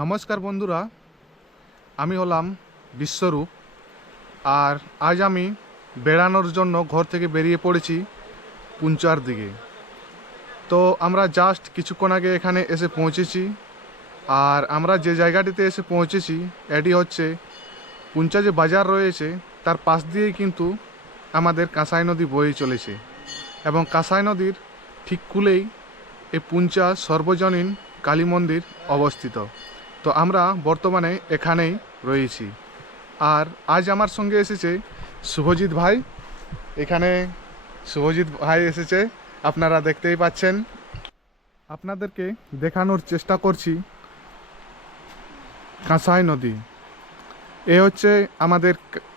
নমস্কার বন্ধুরা, আমি হলাম বিশ্বরূপ। আর আজ আমি বেড়ানোর জন্য ঘর থেকে বেরিয়ে পড়েছি পুঞ্চার দিকে। তো আমরা জাস্ট কিছুক্ষণ আগে এখানে এসে পৌঁছেছি। আর আমরা যে জায়গাটিতে এসে পৌঁছেছি এটি হচ্ছে পুঞ্চা যে বাজার রয়েছে তার পাশ দিয়েই কিন্তু আমাদের কাঁসাই নদী বয়ে চলেছে, এবং কাঁসাই নদীর ঠিক কূলেই এই পুঞ্চা সর্বজনীন কালী মন্দির অবস্থিত। তো আমরা বর্তমানে এখানেই রয়েছি। আর আজ আমার সঙ্গে এসেছে শুভজিৎ ভাই। এখানে শুভজিৎ ভাই এসেছে, আপনারা দেখতেই পাচ্ছেন। আপনাদেরকে দেখানোর চেষ্টা করছি কাঁসাই নদী। এ হচ্ছে আমাদের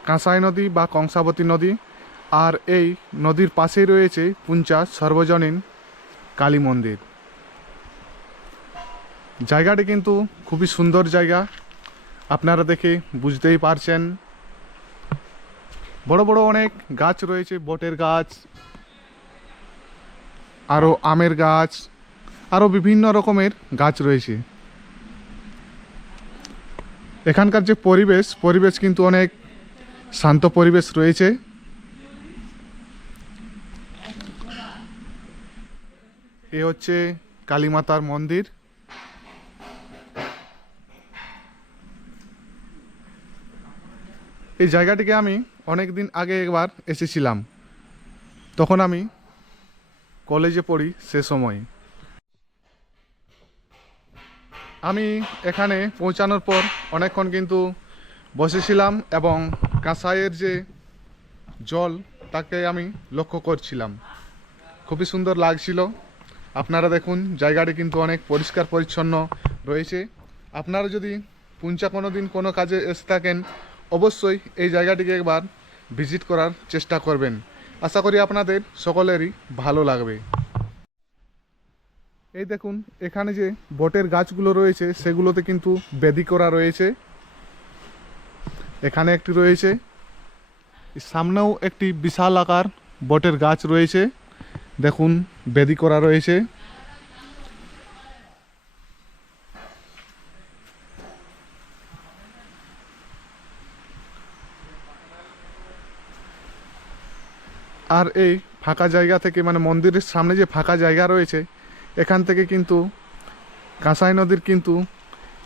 কাঁসাই নদী বা কংসাবতী নদী। আর এই নদীর পাশেই রয়েছে পুঞ্চা সর্বজনীন কালী মন্দির। জায়গাটি কিন্তু খুবই সুন্দর জায়গা, আপনারা দেখে বুঝতেই পারছেন। বড় বড় অনেক গাছ রয়েছে, বটের গাছ, আরও আমের গাছ, আরও বিভিন্ন রকমের গাছ রয়েছে। এখানকার যে পরিবেশ কিন্তু অনেক শান্ত পরিবেশ রয়েছে। এ হচ্ছে কালীমাতার মন্দির। এই জায়গাটিকে আমি অনেক দিন আগে একবার এসেছিলাম, তখন আমি কলেজে পড়ি। সে সময় আমি এখানে পৌঁছানোর পর অনেকক্ষণ কিন্তু বসেছিলাম এবং কাঁসাইয়ের যে জল তাকে আমি লক্ষ্য করছিলাম। খুবই সুন্দর লাগছিল। আপনারা দেখুন, জায়গাটি কিন্তু অনেক পরিষ্কার পরিচ্ছন্ন রয়েছে। আপনারা যদি পুঞ্চা কোনো দিন কোনো কাজে এসে থাকেন, অবশ্যই এই জায়গাটিকে একবার ভিজিট করার চেষ্টা করবেন। আশা করি আপনাদের সকলেরই ভালো লাগবে। এই দেখুন, এখানে যে বটের গাছগুলো রয়েছে সেগুলোতে কিন্তু বেদি করা রয়েছে। এখানে একটি রয়েছে, সামনেও একটি বিশাল আকার বটের গাছ রয়েছে। দেখুন, বেদি করা রয়েছে। আর এই ফাঁকা জায়গা থেকে, মানে মন্দিরের সামনে যে ফাঁকা জায়গা রয়েছে, এখান থেকে কিন্তু কাঁসাই নদীর কিন্তু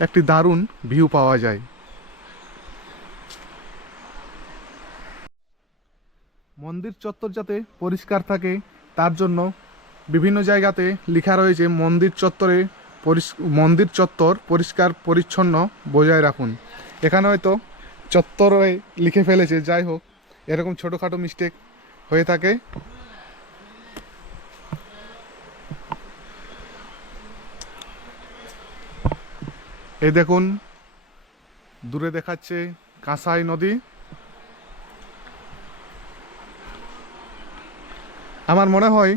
একটি দারুণ ভিউ পাওয়া যায়। মন্দির চত্বর যাতে পরিষ্কার থাকে তার জন্য বিভিন্ন জায়গাতে লেখা রয়েছে মন্দির চত্বর পরিষ্কার পরিচ্ছন্ন বজায় রাখুন। এখানে হয়তো চত্বরে লিখে ফেলেছে, যাই হোক, এরকম ছোটোখাটো মিস্টেক হয়ে থাকে। এই দেখুন, দূরে দেখাচ্ছে কাঁসাই নদী। আমার মনে হয়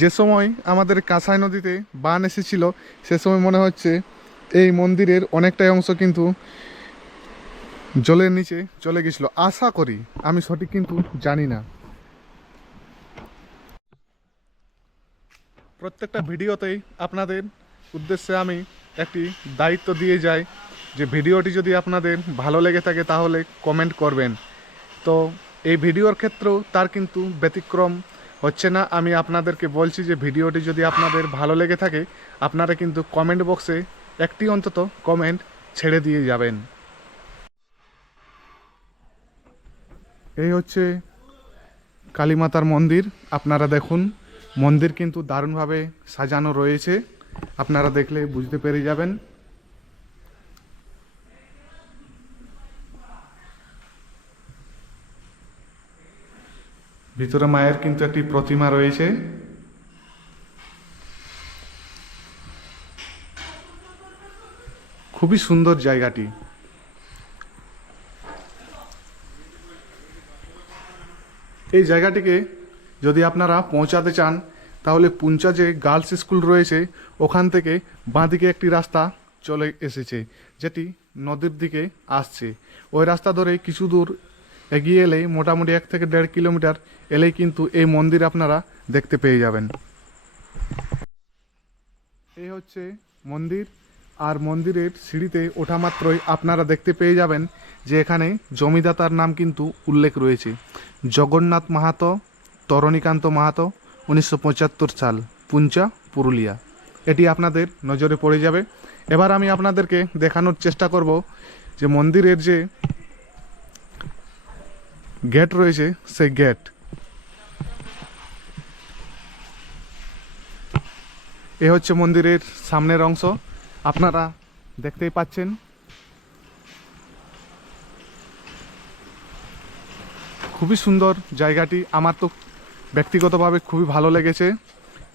যে সময় আমাদের কাঁসাই নদীতে বান এসেছিল সে সময় মনে হচ্ছে এই মন্দিরের অনেকটাই অংশ কিন্তু জলের নিচে চলে গেছিল, আশা করি। আমি সঠিক কিন্তু জানি না। প্রত্যেকটা ভিডিওতেই আপনাদের উদ্দেশ্যে আমি একটি দায়িত্ব দিয়ে যাই যে ভিডিওটি যদি আপনাদের ভালো লেগে থাকে তাহলে কমেন্ট করবেন। তো এই ভিডিওর ক্ষেত্রেও তার কিন্তু ব্যতিক্রম হচ্ছে না। আমি আপনাদেরকে বলছি যে ভিডিওটি যদি আপনাদের ভালো লেগে থাকে আপনারা কিন্তু কমেন্ট বক্সে একটি অন্তত কমেন্ট ছেড়ে দিয়ে যাবেন। এই হচ্ছে কালীমাতার মন্দির। আপনারা দেখুন, মন্দির কিন্তু দারুণভাবে সাজানো রয়েছে, আপনারা দেখলে বুঝতে পেরে যাবেন। ভিতরে মায়ের কিন্তু একটি প্রতিমা রয়েছে। খুবই সুন্দর জায়গাটি। এই জায়গাটিকে যদি আপনারা পৌঁছাতে চান তাহলে পুঞ্চা যে গার্লস স্কুল রয়েছে ওখান থেকে বাঁদিকে একটি রাস্তা চলে এসেছে, যেটি নদীর দিকে আসছে। ওই রাস্তা ধরে কিছু দূর এগিয়ে এলেই, মোটামুটি 1 থেকে 1.5 কিলোমিটার এলেই কিন্তু এই মন্দির আপনারা দেখতে পেয়ে যাবেন। এই হচ্ছে মন্দির। আর মন্দিরের সিঁড়িতে ওঠা মাত্রই আপনারা দেখতে পেয়ে যাবেন যে এখানে জমিদাতার নাম কিন্তু উল্লেখ রয়েছে, জগন্নাথ মাহাতো, তরণীকান্ত মাহাতো, 1975 সাল, পুঞ্চা, পুরুলিয়া। এটি আপনাদের নজরে পড়ে যাবে। এবার আমি আপনাদেরকে দেখানোর চেষ্টা করব যে মন্দিরের যে গেট রয়েছে সেই গেট। এ হচ্ছে মন্দিরের সামনের অংশ, আপনারা দেখতেই পাচ্ছেন। খুবই সুন্দর জায়গাটি, আমার তো ব্যক্তিগতভাবে খুবই ভালো লেগেছে।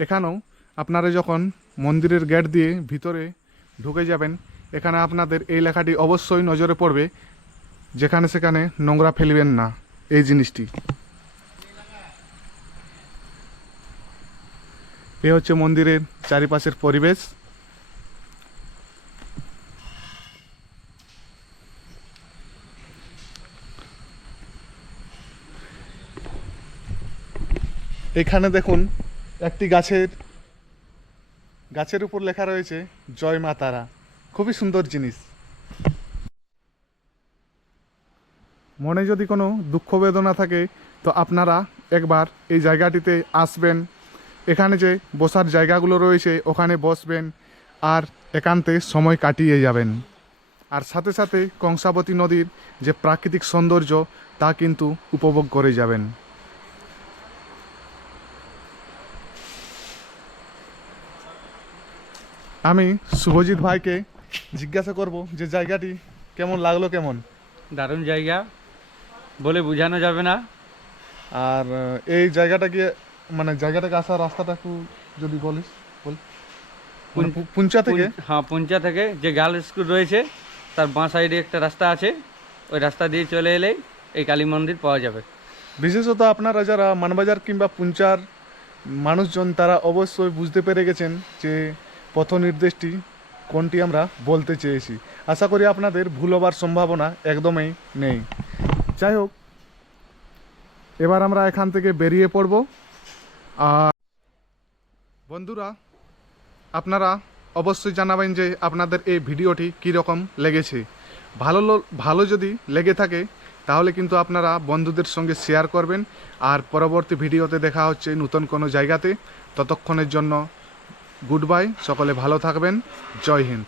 এখানেও আপনারা যখন মন্দিরের গেট দিয়ে ভিতরে ঢুকে যাবেন, এখানে আপনাদের এই লেখাটি অবশ্যই নজরে পড়বে, যেখানে সেখানে নোংরা ফেলবেন না, এই জিনিসটি। এ হচ্ছে মন্দিরের চারিপাশের পরিবেশ। এখানে দেখুন একটি গাছের উপর লেখা রয়েছে জয় মা তারা, খুবই সুন্দর জিনিস। মনে যদি কোনো দুঃখ বেদনা থাকে তো আপনারা একবার এই জায়গাটিতে আসবেন, এখানে যে বসার জায়গাগুলো রয়েছে ওখানে বসবেন আর একান্তে সময় কাটিয়ে যাবেন। আর সাথে সাথে কংসাবতী নদীর যে প্রাকৃতিক সৌন্দর্য তা কিন্তু উপভোগ করে যাবেন। আমি শুভজিৎ ভাইকে জিজ্ঞাসা করব যে জায়গাটি কেমন লাগলো। কেমন? দারুণ জায়গা, বলে বোঝানো যাবে না। আর এই জায়গাটাকে মানে জায়গাটাকে আসার রাস্তাটা একটু যদি বলিস। বল। পুঞ্চা থেকে? হ্যাঁ, পুঞ্চা থেকে যে গার্লস স্কুল রয়েছে তার বাঁ সাইডে একটা রাস্তা আছে, ওই রাস্তা দিয়ে চলে এলেই এই কালী মন্দির পাওয়া যাবে। বিশেষত আপনারা যারা মানবাজার কিংবা পুঞ্চার মানুষজন তারা অবশ্যই বুঝতে পেরে গেছেন যে পথ নির্দেশটি কোনটি আমরা বলতে চেয়েছি। আশা করি আপনাদের ভুল হবার সম্ভাবনা একদমই নেই। যাই হোক, এবার আমরা এখান থেকে বেরিয়ে পড়ব। আর বন্ধুরা, আপনারা অবশ্যই জানাবেন যে আপনাদের এই ভিডিওটি কীরকম লেগেছে। ভালো যদি লেগে থাকে তাহলে কিন্তু আপনারা বন্ধুদের সঙ্গে শেয়ার করবেন। আর পরবর্তী ভিডিওতে দেখা হচ্ছে নতুন কোনো জায়গাতে। ততক্ষণের জন্য গুড বাই, সকলে ভালো থাকবেন। জয় হিন্দ।